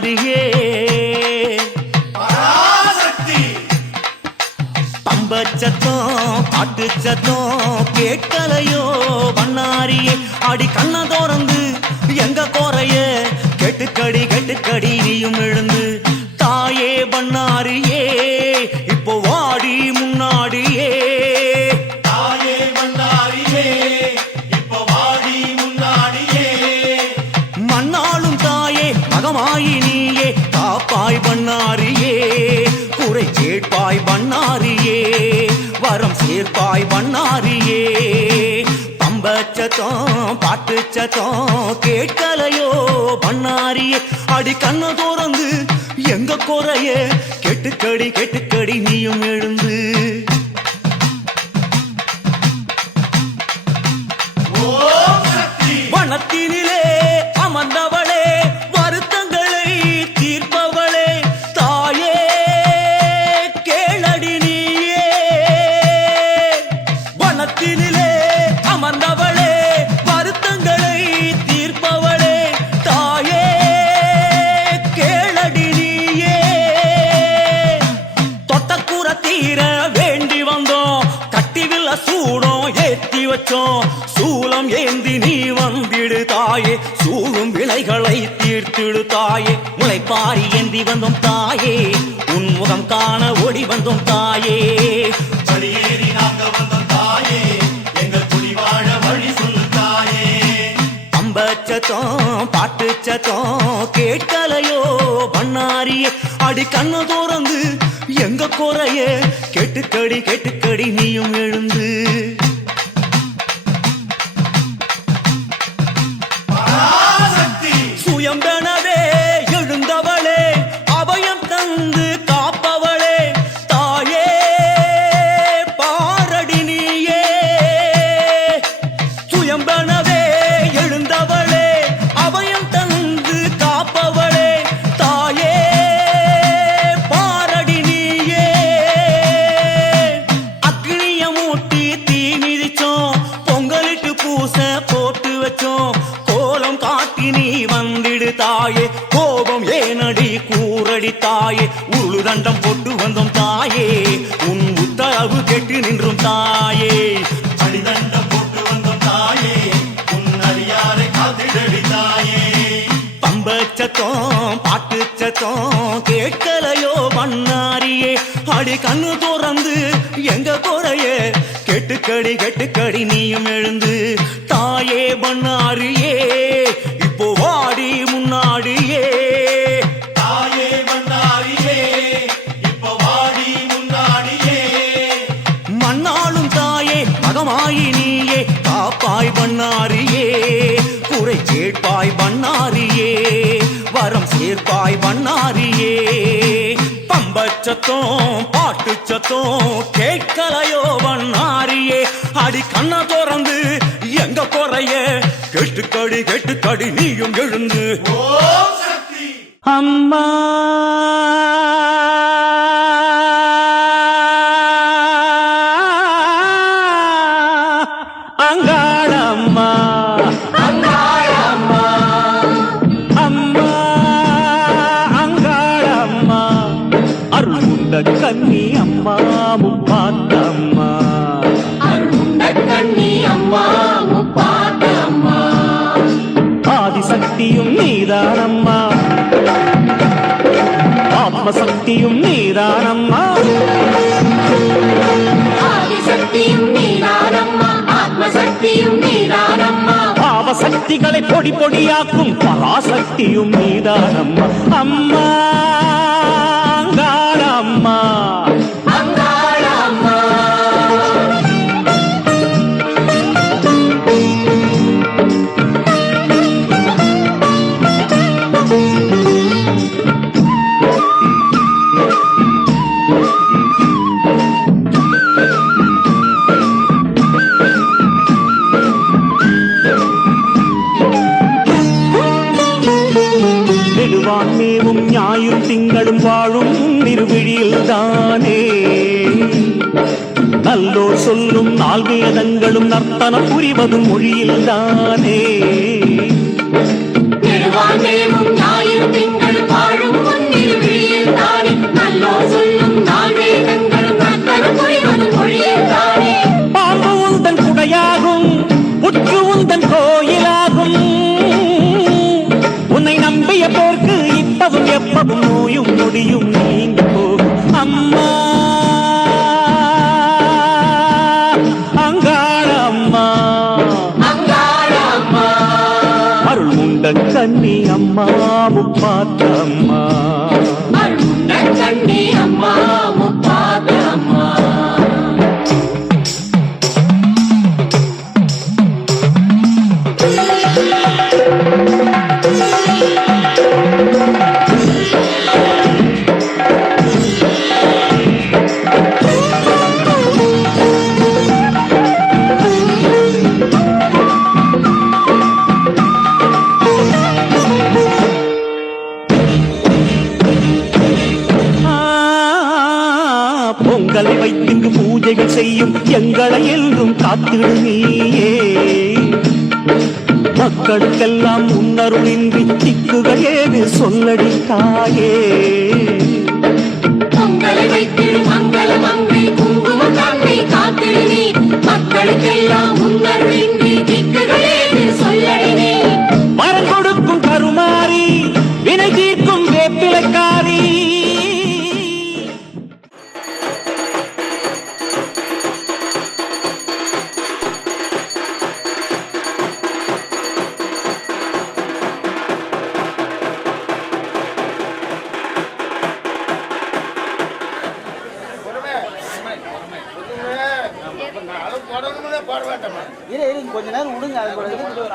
பண்ணாரியே பம்பச்சத்தம் பாட்டு சத்தம் கேட்கலையோ பண்ணாரியே அடி கண்ண தோறந்து எங்க குறைய கெட்டுக்கடி நீயும் எழுந்து தாயே பண்ணாரியே இப்போ வாடி முன்னாடியே தாயே பண்ணாரியே இப்போ வாடி முன்னாடியே மண்ணாளும் தாயே மகமாயி நீயே காப்பாய் பண்ணாரியே குறை கேட்பாய் பண்ணாரியே வரம் சேர்ப்பாய் பண்ணாரியே பம்பச்சத்தம் பாட்டு சத்தம் கேட்கலையோ பண்ணாரியே அடி கண்ண தோறந்து எங்க குறைய கெட்டுக்கடி நீயும் எழுந்து வனத்தினிலே அமர்ந்தவளே வருத்தங்களை தீர்ப்பவளே தாயே கேளடி நீயே வனத்தினிலே அமர்ந்தவளே வருத்தங்களை தீர்ப்பவளே தாயே கேளடி நீயே தொட்டக்கூற தீர வேண்டி வந்தோம் கட்டிவில்ல சூடம் ஏத்தி வச்சோம் சூலம் ஏந்தி நீ வந்திடு தாயே சூழும் விளைகளை தீர்த்திடு தாயே முளைப்பாரி ஏந்தி வந்தோம் தாயே உன் முகம் காண ஓடி வந்தோம் தாயே படியேறி நாங்க வந்தோம் தாயே எங்கள் குடி வாழ வழி சொல்லு தாயே பம்பச்சத்தம் பாட்டு சத்தம் கேட்கலையோ பண்ணாரியே அடி கண்ணு தோறந்து எங்க குறைய கெட்டுக்கடி நீயும் எழுந்து சுயம்பெனவே எழுந்தவளே அபயம் தந்து காப்பவளே தாயே பாரடி நீயே சுயம்பெனவே எழுந்தவளே அபயம் தந்து காப்பவளே தாயே பாரடி நீயே அக்னிய மூட்டி தீ மிதிச்சோம் பொங்கலிட்டு பூச போட்டு வச்சோம் கோலம் காட்டி நீ வந்திடு தாயே கோபம் ஏனடி கூரடி தாயே உருளு தண்டம் போட்டு வந்தோம் தாயே உன் உத்தரவு கேட்டு நின்றும் தாயே அடிதண்டம் போட்டு வந்தோம் தாயே உன் அடியாரை காத்திடடி தாயே பம்பச்சத்தம் பாட்டு சத்தம் கேட்கலையோ பண்ணாரியே அடி கண்ணு தோறந்து எங்க குறைய கெட்டுக்கடி நீயும் எழுந்து தாயே பண்ணாரியே இப்போ வாடி முன்னாடியே தாயே பண்ணாரியே இப்போ வாடி முன்னாடியே மண்ணாளும் தாயே மகமாயி நீயே காப்பாய் பண்ணாரியே குறை கேட்பாய் பண்ணாரியே வரம் சேர்ப்பாய் பண்ணாரியே பம்பச்சத்தம் பாட்டு சத்தம் கேட்கலையோ பண்ணாரியே அடி கண்ண தோறந்து எங்க குறைய கெட்டுக்கடி நீயும் எழுந்து ஓம் சக்தி அம்மா அங்காளம்மா அங்காளம்மா அம்மா அங்காளம்மா அருள்குண்ட கன்னி அம்மா முப்பாத்தம்மா அருண்ட கண்ணி அம்மா முப்பாத்தம்மா ஆதிசக்தியும் நீதானம்மா ஆத்மசக்தியும் நீதானம்மா ஆதிசக்தியும் நீதானம்மா ஆத்மசக்தியும் நீதானம்மா பாவசக்திகளை பொடி பொடியாக்கும் பராசக்தியும் நீதானம்மா அம்மா அங்காளம்மா அங்காளம்மா நெடுவான்மேவும் ஞாயிறு திங்களும் வாழும் திருவிழியில் தானே நல்லோர் சொல்லும் நால்வேதங்களும் நர்த்தன புரிவதும் மொழியில் தானே நெடுவானேவும் ஞாயிறு திங்கள் பாழ் உந்தன் கோயிலாகும் உன்னை நம்பிய போர்க்கு இப்பவும் எப்பவும் நோயும் நொடியும் நீங்கி போகும் அம்மா அங்காள அம்மா அருள் உண்ட கண்ணி அம்மா முப்பாத்த அம்மா கண்ணி அம்மா முப்பாத்த அம்மா பொங்கலை வைத்திங்கு பூஜைகள் செய்யும் எங்களை என்றும் காத்திடு நீயே மக்களுக்கெல்லாம் முன்னருளின்றி திக்குகள் ஏது சொல்லடி தாயே பொங்கலை வைத்திடு மங்கள மங்கை குங்கும கண்ணை காத்திடு நீ மக்களுக்கெல்லாம் முன்னருளின்றி திக்குகளேது சொல்லடி நீ மரம் கொடுக்கும் கருமாறி வினை தீர்க்கும் வேப்பிலைக்காரி கொஞ்ச நேரம் விடுங்க அது